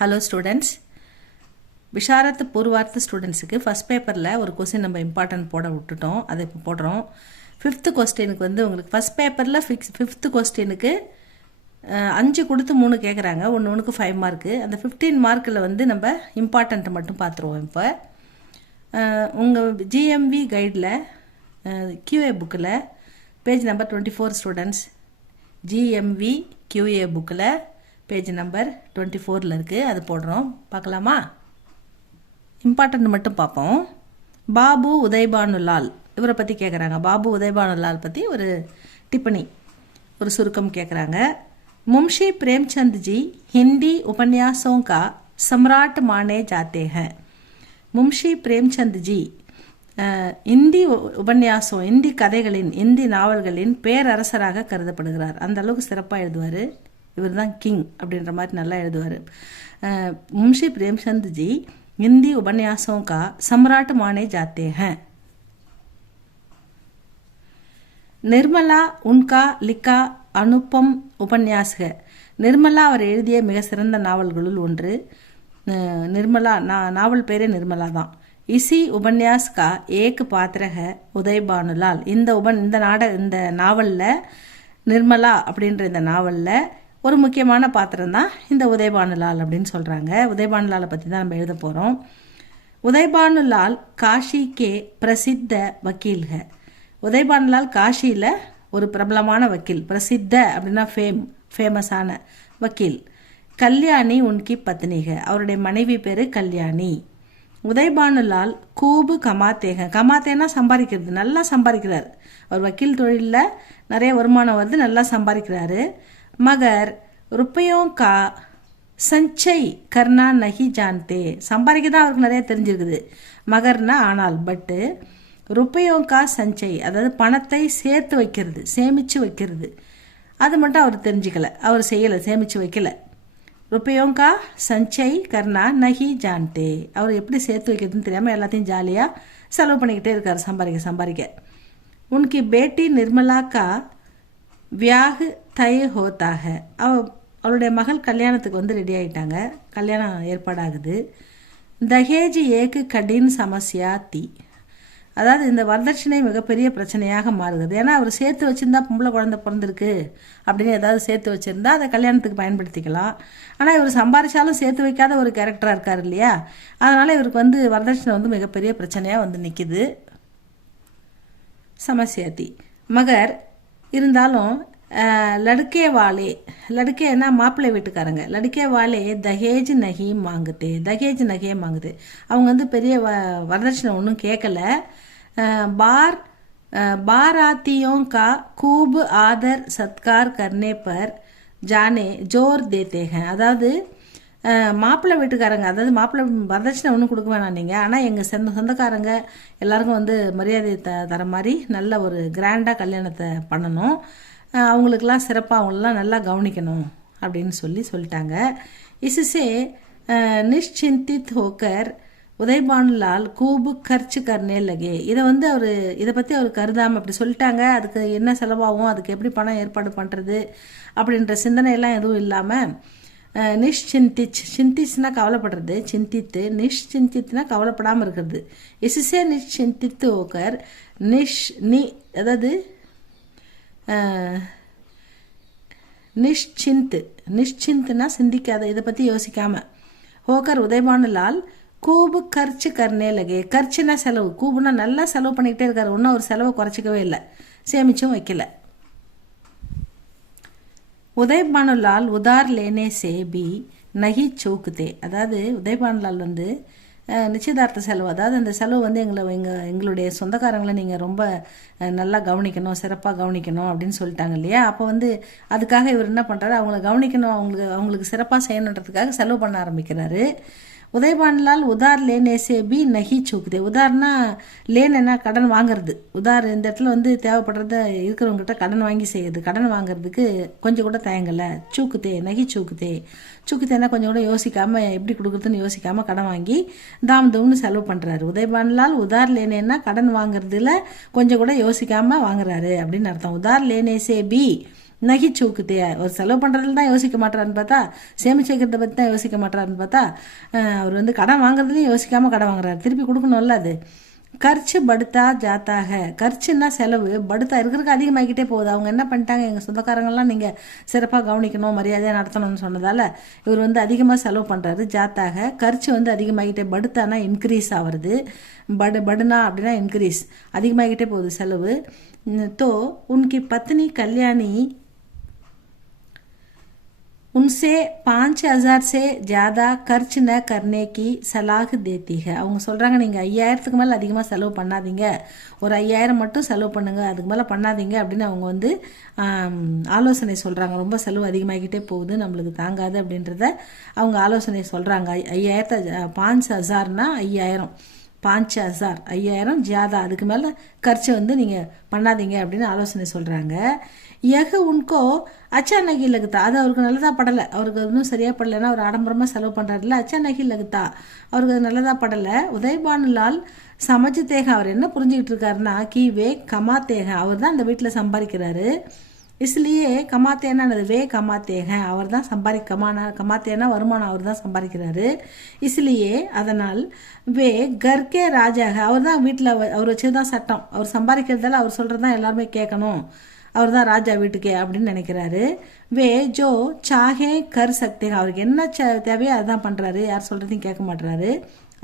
Hello students, Visharad பூர்வார்த்த ஸ்டூடெண்ட்ஸுக்கு first பேப்பரில் ஒரு கொஸ்டின் நம்ம இம்பார்ட்டன்ட் போட விட்டுட்டோம். அதை இப்போ போடுறோம். ஃபிஃப்த்து கொஸ்டினுக்கு வந்து உங்களுக்கு ஃபஸ்ட் பேப்பரில் ஃபிஃப்த்து கொஸ்டினுக்கு 5 கொடுத்து 3 கேட்குறாங்க. ஒன்றுக்கு 5 மார்க்கு. அந்த 15 மார்க்கில் வந்து நம்ம இம்பார்ட்டண்ட்டை மட்டும் பார்த்துருவோம். இப்போ உங்கள் ஜிஎம்வி கைடில் கியூஏ புக்கில் பேஜ் நம்பர் 24 ஸ்டூடெண்ட்ஸ், ஜிஎம்வி கியூஏ புக்கில் பேஜ் நம்பர் 24 இருக்குது. அது போடுறோம், பார்க்கலாமா? இம்பார்ட்டன்ட் மட்டும் பார்ப்போம். பாபு உதய்பானுலால் இவரை பற்றி கேட்குறாங்க. பாபு உதய்பானுலால் பற்றி ஒரு டிப்பணி, ஒரு சுருக்கம் கேட்குறாங்க. मुंशी प्रेमचंद जी हिंदी उपन्यासों का सम्राट माने जाते हैं. मुंशी प्रेमचंद जी இந்தி உபன்யாசம், இந்தி கதைகளின், இந்தி நாவல்களின் பேரரசராக கருதப்படுகிறார். அந்த அளவுக்கு சிறப்பாக எழுதுவார். இவர் தான் கிங் அப்படின்ற மாதிரி நல்லா எழுதுவார். मुंशी प्रेमचंद जी हिंदी उपन्यासों का सम्राट माने जाते हैं. निर्मला उनका लिखा அனுப்பம் உபன்யாசக. நிர்மலா அவர் எழுதிய மிக சிறந்த நாவல்களுள் ஒன்று. நிர்மலா நாவல் பேரே நிர்மலா தான். இசி உபன்யாஸ் கா ஏக் பாத்திரக உதய்பானுலால். இந்த நாவலில் நிர்மலா அப்படின்ற இந்த நாவலில் ஒரு முக்கியமான பாத்திரம் தான் இந்த உதய்பானுலால் அப்படின்னு சொல்கிறாங்க. உதய்பானுலாலை பற்றி தான் நம்ம எழுத போகிறோம். உதய்பானுலால் காஷி கே பிரசித்த வக்கீல்க. உதய்பானுலால் காஷியில் ஒரு பிரபலமான வக்கீல். பிரசித்த அப்படின்னா ஃபேமஸான வக்கீல். கல்யாணி உன்கி பத்னிக, அவருடைய மனைவி பேர் கல்யாணி. உதய்பானுலால் கூபு கமாத்தேக. கமாத்தேனா சம்பாதிக்கிறது, நல்லா சம்பாதிக்கிறார். அவர் வக்கீல் தொழிலில் நிறைய வருமானம் வருது, நல்லா சம்பாதிக்கிறாரு. மகர் ருப்பையோம் கா சஞ்சய் கர்னா நஹி ஜான்தே. சம்பாதிக்க தான் அவருக்கு நிறைய தெரிஞ்சிருக்குது. மகர்னா ஆனால், பட்டு ருப்பையோங்கா சஞ்சய், அதாவது பணத்தை சேர்த்து வைக்கிறது, சேமித்து வைக்கிறது, அது மட்டும் அவர் தெரிஞ்சுக்கல, அவர் செய்யலை, சேமித்து வைக்கல. ருப்பையோங்கா சஞ்சய் கர்னா நஹி ஜான்தே. அவர் எப்படி சேர்த்து வைக்கிறதுன்னு தெரியாமல் எல்லாத்தையும் ஜாலியாக செலவு பண்ணிக்கிட்டே இருக்கார், சம்பாதிக்க. உனக்கு பேட்டி நிர்மலாக்கா வியாகு தய ஹோத்தாக. அவருடைய மகள் கல்யாணத்துக்கு வந்து ரெடி ஆகிட்டாங்க, கல்யாணம் ஏற்பாடாகுது. தஹேஜ் ஏக்கு கடின் சமஸ்யா தி. அதாவது இந்த வரதட்சணை மிகப்பெரிய பிரச்சனையாக மாறுகிறது. ஏன்னா அவர் சேர்த்து வச்சுருந்தா பொம்பளை குழந்தை பிறந்திருக்கு அப்படின்னு ஏதாவது சேர்த்து வச்சுருந்தா அதை கல்யாணத்துக்கு பயன்படுத்திக்கலாம். ஆனால் இவர் சம்பாதிச்சாலும் சேர்த்து வைக்காத ஒரு கேரக்டராக இருக்கார் இல்லையா, அதனால் இவருக்கு வந்து வரதட்சணை வந்து மிகப்பெரிய பிரச்சனையாக வந்து நிற்கிது. சமஸ்யாத்தி. மகர் இருந்தாலும் லடுக்கே வாலே, லடுக்கேன்னா மாப்பிள்ளை வீட்டுக்காரங்க, லடுக்கே வாலே தஹேஜ் நகி மாங்குதே. தஹேஜ் நகையே மாங்குது. அவங்க வந்து பெரிய வரதட்சணை ஒன்றும் கேட்கல. बारातियों का खूब आदर सत्कार करने पर जाने जोर देते हैं. அதாவது மாப்பிள்ளை வீட்டுக்காரங்க, அதாவது மாப்பிள்ளை வரதட்சணை ஒன்றும் கொடுக்க வேணாம் நீங்கள், ஆனால் எங்கள் சொந்தக்காரங்க எல்லாருக்கும் வந்து மரியாதை தர மாதிரி நல்ல ஒரு கிராண்டாக கல்யாணத்தை பண்ணணும், அவங்களுக்கெல்லாம் சிறப்பாக அவங்களெலாம் நல்லா கவனிக்கணும் அப்படின்னு சொல்லிட்டாங்க. इससे निश्चिंतित होकर உதய்பானுலால் கூபு கர்ச்சு கர்னே லகே. இதை வந்து இதை பற்றி அவர் கருதாமல் அப்படி சொல்லிட்டாங்க, அதுக்கு என்ன செலவாகும், அதுக்கு எப்படி பணம் ஏற்பாடு பண்ணுறது அப்படின்ற சிந்தனையெல்லாம் எதுவும் இல்லாமல் சிந்திச்சுனா கவலைப்படுறது, சிந்தித்து, நிஷ்சிந்தித்துனா கவலைப்படாமல் இருக்கிறது. இசுசே நிஷ்சிந்தித்து ஓக்கர் அதாவது நிஷ்சிந்துனா சிந்திக்காத, இதை பற்றி யோசிக்காமல். ஹோக்கர் உதய்பானுலால் கூபு கர்ச்சு கர்னே லகே. கர்ச்சுனா செலவு, கூபுனா நல்லா செலவு பண்ணிக்கிட்டே இருக்காரு. ஒன்றும் ஒரு செலவை குறைச்சிக்கவே இல்லை, சேமிச்சும் வைக்கல. உதய்பானுலால் உதார் லேனே சே பி நஹி சௌக்குதே. அதாவது உதய்பானுலால் வந்து நிச்சயதார்த்த செலவு, அதாவது அந்த செலவு வந்து எங்களுடைய சொந்தக்காரங்களை நீங்கள் ரொம்ப நல்லா கவனிக்கணும், சிறப்பாக கவனிக்கணும் அப்படின்னு சொல்லிட்டாங்க இல்லையா. அப்போ வந்து அதுக்காக இவர் என்ன பண்ணுறாரு, அவங்கள கவனிக்கணும், அவங்களுக்கு சிறப்பாக செய்யணுன்றதுக்காக செலவு பண்ண ஆரம்பிக்கிறாரு. உதய்பானுலால் உதார் லேனே சே பி நஹி சூக்குதே. உதார்னா லேனா கடன் வாங்குறது. உதார் இந்த இடத்துல வந்து தேவைப்படுறத இருக்கிறவங்ககிட்ட கடன் வாங்கி செய்யுது. கடன் வாங்குறதுக்கு கொஞ்சம் கூட தயங்கலை. சூக்குதே நஹி சூக்குதே. சூக்குதேனா கொஞ்சம் கூட யோசிக்காமல், எப்படி கொடுக்குறதுன்னு யோசிக்காமல் கடன் வாங்கி தாம்னு செலவு பண்ணுறாரு. உதய்பானுலால் உதார் லேனேன்னா கடன் வாங்குறதுல கொஞ்சம் கூட யோசிக்காமல் வாங்குறாரு அப்படின்னு அர்த்தம். உதார் லேனே சே பி நகி சூக்குதே. ஒரு செலவு பண்ணுறதுல தான் யோசிக்க மாட்டாருன்னு பார்த்தா, சேமிச்சு வைக்கிறத பற்றி தான் யோசிக்க மாட்டாருன்னு பார்த்தா, அவர் வந்து கடன் வாங்குறதுலையும் யோசிக்காமல் கடன் வாங்குறாரு. திருப்பி கொடுக்கணும்ல அது. கர்ச்சு படுத்தா ஜாத்தாக. கர்ச்சுன்னா செலவு, படுத்தா இருக்கிறதுக்கு அதிகமாகிக்கிட்டே போகுது. அவங்க என்ன பண்ணிட்டாங்க, எங்கள் சொந்தக்காரங்கள்லாம் நீங்கள் சிறப்பாக கவனிக்கணும், மரியாதையாக நடத்தணும்னு சொன்னதால் இவர் வந்து அதிகமாக செலவு பண்ணுறாரு. ஜாத்தாக கர்ச்சு வந்து அதிகமாகிட்டே, படுத்தானா இன்க்ரீஸ் ஆகிறது, படுனா அப்படின்னா இன்க்ரீஸ், அதிகமாகிக்கிட்டே போகுது செலவு. तो उनकी पत्नी कल्याणी उनसे 5,000 से ज़्यादा खर्च न करने की सलाह देती है. அவங்க சொல்கிறாங்க, நீங்கள் 5,000க்கு மேலே அதிகமாக செலவு பண்ணாதீங்க, ஒரு 5,000 மட்டும் செலவு பண்ணுங்க, அதுக்கு மேலே பண்ணாதீங்க அப்படின்னு அவங்க வந்து ஆலோசனை சொல்கிறாங்க. ரொம்ப செலவு அதிகமாகிக்கிட்டே போகுது, நம்மளுக்கு தாங்காது அப்படின்றத அவங்க ஆலோசனை சொல்கிறாங்க. 5,000 5,000னா 5,000, 5,000 5,000 ஜியாதா, அதுக்கு மேலே கர்ச்சு வந்து நீங்கள் பண்ணாதீங்க அப்படின்னு ஆலோசனை சொல்கிறாங்க. யக உன்கோ அச்சா நகி லகுத்தா, அது அவருக்கு நல்லதாக படலை, அவருக்கு இன்னும் சரியாக படலைன்னா அவர் ஆடம்பரமாக செலவு பண்ணுறாருல, அச்சா நகி லகுத்தா, அவருக்கு அது நல்லதாக படலை. உதயபானுலால் சமஜ்தேக, அவர் என்ன புரிஞ்சுக்கிட்டு இருக்காருன்னா, கி வே கமாத்தேக, அவர் தான் அந்த வீட்டில் சம்பாதிக்கிறாரு. इसलिए கமாத்தேனா வே கமாத்தேக, அவர் தான் கமாத்தேனா வருமானம் அவர் தான் சம்பாதிக்கிறாரு. इसलिए அதனால் வே கர்கே ராஜாக, அவர் தான் வீட்டில், அவர் வச்சு தான் சட்டம், அவர் சம்பாதிக்கிறதால அவர் சொல்கிறது தான் எல்லாருமே கேட்கணும், அவர் தான் ராஜா வீட்டுக்கே அப்படின்னு நினைக்கிறாரு. வே ஜோ சாகே கர் சக்தேங்க, அவருக்கு என்ன தேவையோ அதுதான் பண்ணுறாரு, யார் சொல்கிறதையும் கேட்க மாட்டுறாரு.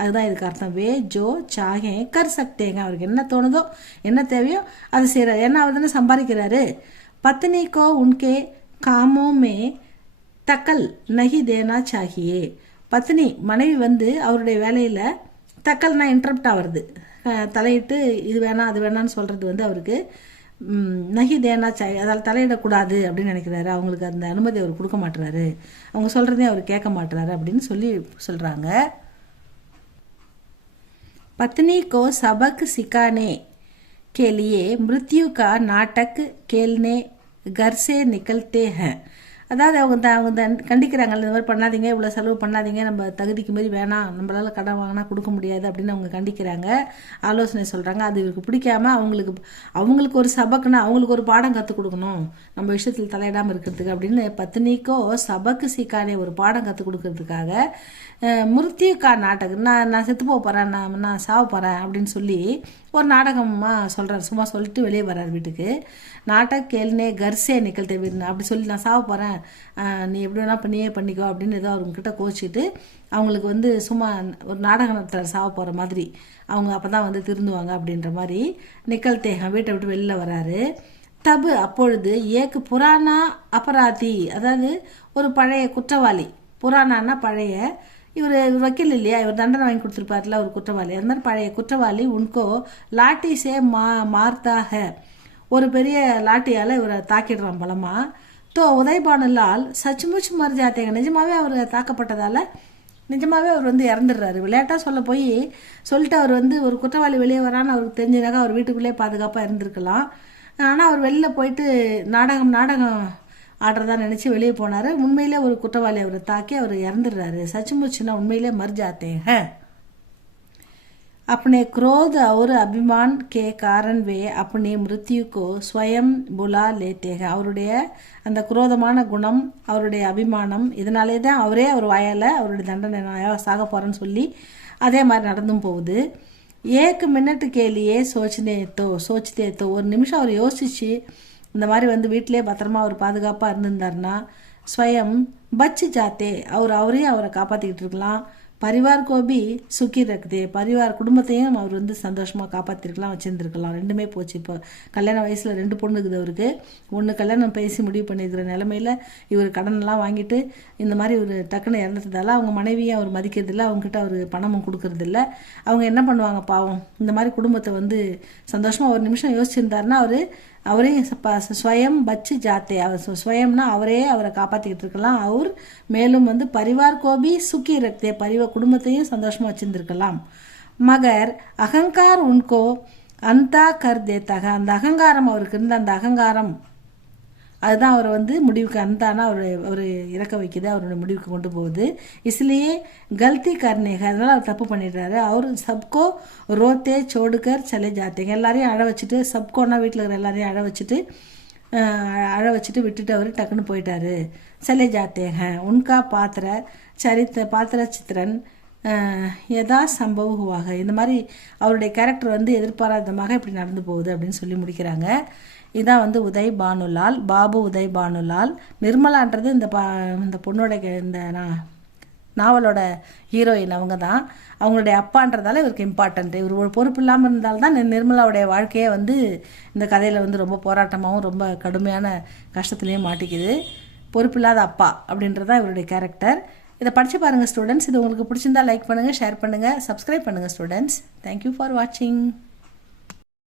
அதுதான் இதுக்கு அர்த்தம். வே ஜோ சாகே கர் சக்தேங்க, அவருக்கு என்ன தோணுதோ என்ன தேவையோ அதை செய்கிறார், ஏன்னா அவர் தானே சம்பாதிக்கிறாரு. पत्नी को उनके कामों में தக்கல் நகி தேனா சாகியே. பத்னி மனைவி வந்து அவருடைய வேலையில் தக்கல்னா இன்டரப்ட் ஆகிறது, தலையிட்டு இது வேணாம் அது வேணான்னு சொல்கிறது வந்து அவருக்கு நகி தேனா சாகி, அதால் தலையிடக்கூடாது அப்படின்னு நினைக்கிறாரு. அவங்களுக்கு அந்த அனுமதி அவர் கொடுக்க மாட்டுறாரு, அவங்க சொல்கிறதையும் அவர் கேட்க மாட்டுறாரு அப்படின்னு சொல்கிறாங்க. पत्नी को सबक सिखाने के लिए मृत्यु का नाटक खेलने घर से निकलते हैं. அதாவது அவங்க கண்டிக்கிறாங்கல்ல, இந்த மாதிரி பண்ணாதீங்க, இவ்வளோ செலவு பண்ணாதீங்க, நம்ம தகுதிக்கு மாரி வேணாம், நம்மளால் கடன் வாங்கினா கொடுக்க முடியாது அப்படின்னு அவங்க கண்டிக்கிறாங்க, ஆலோசனை சொல்கிறாங்க. அது இவருக்கு பிடிக்காம அவங்களுக்கு ஒரு சபக்குன்னா அவங்களுக்கு ஒரு பாடம் கற்றுக் கொடுக்கணும், நம்ம விஷயத்தில் தலையிடாமல் இருக்கிறதுக்கு அப்படின்னு பத்னிக்கோ சபக்கு சிக்கானே, ஒரு பாடம் கற்றுக் கொடுக்கறதுக்காக மிருத்யுக்கா நாடகம், நான் செத்து போக போகிறேன், நான் சாவ போகிறேன் அப்படின்னு சொல்லி ஒரு நாடகமாக சொல்கிறார். சும்மா சொல்லிட்டு வெளியே வர்றார் வீட்டுக்கு. நாடக் கேள்னே கர்சே நிக்கல்தே வீடு, அப்படி சொல்லி நான் சாவ போகிறேன், நீ எப்படி வேணா பண்ணியே பண்ணிக்கோ அப்படின்னு ஏதோ அவங்கக்கிட்ட கோச்சிட்டு அவங்களுக்கு வந்து சும்மா ஒரு நாடகம் நடத்துகிற சாவ போகிற மாதிரி, அவங்க அப்போ தான் வந்து திருந்துவாங்க அப்படின்ற மாதிரி நிக்கல்தேகம் வீட்டை விட்டு வெளியில் வராரு. தபு அப்பொழுது ஏக்கு புராணா அபராதி, அதாவது ஒரு பழைய குற்றவாளி, புராணான்னா பழைய, இவர் வக்கீல் இல்லையா, இவர் தண்டனை வாங்கி கொடுத்துருப்பார்ல ஒரு குற்றவாளி, அது மாதிரி பழைய குற்றவாளி உன்கோ லாட்டி சே மார்த்தாக, ஒரு பெரிய லாட்டியால் இவரை தாக்கிடுறான் பலமா. தோ உதயபானுலால் சச்சுமுச்சு மர் ஜாத்தேங்க, நிஜமாவே அவர் தாக்கப்பட்டதால் நிஜமாவே அவர் வந்து இறந்துடுறாரு. விளையாட்டாக சொல்லிட்டு அவர் வந்து ஒரு குற்றவாளி வெளியே வரான்னு அவருக்கு தெரிஞ்சினாக்கா அவர் வீட்டுக்குள்ளேயே பாதுகாப்பாக இருந்திருக்கலாம். ஆனால் அவர் வெளியில் போயிட்டு நாடகம் ஆடுறதா நினச்சி வெளியே போனார். உண்மையிலே ஒரு குற்றவாளி அவரை தாக்கி அவர் இறந்துடுறாரு. சச்சுமுச்சுன்னா உண்மையிலே மர் जाते हैं. अपने क्रोध और अभिमान के कारण वे अपनी मृत्यु को स्वयं बुला लेते हैं. அவருடைய அந்த குரோதமான குணம், அவருடைய அபிமானம், இதனாலே தான் அவரே அவர் வாயால் அவருடைய தண்டனை நான் சாக போகிறேன்னு சொல்லி அதே மாதிரி நடந்தும் போகுது. ஏக் மினிட் கேலியே சோச்சதே தோ, ஒரு நிமிஷம் அவர் யோசிச்சு இந்த மாதிரி வந்து வீட்டிலே பத்திரமா அவர் பாதுகாப்பாக இருந்திருந்தாருன்னா ஸ்வயம் பச்சு ஜாத்தே, அவரையும் அவரை காப்பாற்றிக்கிட்டு இருக்கலாம். பரிவார் கோபி சுக்கி ரக்குதே, குடும்பத்தையும் அவர் வந்து சந்தோஷமாக காப்பாற்றிருக்கலாம், வச்சுருந்துருக்கலாம். ரெண்டுமே போச்சு. இப்போ கல்யாண வயசில் 2 பொண்ணு இருக்குது அவருக்கு. ஒன்று கல்யாணம் பேசி முடிவு பண்ணியிருக்கிற நிலமையில் இவர் கடனெல்லாம் வாங்கிட்டு இந்த மாதிரி ஒரு டக்குன்னு இறந்துட்டதால அவங்க மனைவியும் அவர் மதிக்கிறதில்ல, அவங்ககிட்ட அவர் பணமும் கொடுக்கறதில்ல. அவங்க என்ன பண்ணுவாங்க பாவம், இந்த மாதிரி குடும்பத்தை வந்து சந்தோஷமாக ஒரு நிமிஷம் யோசிச்சிருந்தாருன்னா அவரையும் ஸ்வயம் பச்சு ஜாத்தே, அவர் ஸ்வயம்னா அவரை காப்பாற்றிக்கிட்டு இருக்கலாம். அவர் மேலும் வந்து பரிவார் கோபி சுக்கி ரக்தே, குடும்பத்தையும் சந்தோஷமாக வச்சுருந்துருக்கலாம். மகர் அகங்கார் உன்கோ அந்தா கர் தேத்தாக, அந்த அகங்காரம் அவருக்கு இருந்த அந்த அகங்காரம் அதுதான் அவரை வந்து முடிவுக்கு அந்தானா அவர் இறக்க வைக்குது, அவருடைய முடிவுக்கு கொண்டு போகுது. इसलिए गलती करने का, அதனால அவர் தப்பு பண்ணிடுறாரு. அவர் சப்கோ ரோத்தே சோடுக்கர் சலே ஜாத்தேங்க, எல்லாரையும் அழ வச்சுட்டு, சப்கோன்னா வீட்டில் இருக்கிற எல்லாரையும் அழ வச்சுட்டு அழ வச்சுட்டு விட்டுட்டு அவர் டக்குன்னு போயிட்டாரு. சலே ஜாத்தே ஹேன் உன்கா பாத்திர சித்திரன் எதா சம்பவ ஹுவாக. இந்த மாதிரி அவருடைய கேரக்டர் வந்து எதிர்பாராதமாக இப்படி நடந்து போகுது அப்படின்னு சொல்லி முடிக்கிறாங்க. இதான் வந்து உதய் பானுலால், பாபு உதய் பானுலால். நிர்மலான்றது இந்த பொண்ணோட இந்த நாவலோட ஹீரோயின் அவங்க தான். அவங்களுடைய அப்பான்றதால இவருக்கு இம்பார்ட்டன்ட். இவர் ஒரு பொறுப்பு இல்லாமல் இருந்தால்தான் நிர்மலாவுடைய வாழ்க்கையே வந்து இந்த கதையில் வந்து ரொம்ப போராட்டமாகவும் ரொம்ப கடுமையான கஷ்டத்துலேயும் மாட்டிக்குது. பொறுப்பில்லாத அப்பா அப்படின்றதான் இவருடைய கேரக்டர். இதை படித்து பாருங்கள் ஸ்டூடெண்ட்ஸ். இது உங்களுக்கு பிடிச்சிருந்தா லைக் பண்ணுங்கள், ஷேர் பண்ணுங்கள், சப்ஸ்கிரைப் பண்ணுங்கள் ஸ்டூடெண்ட்ஸ். தேங்க்யூ ஃபார் வாட்சிங்.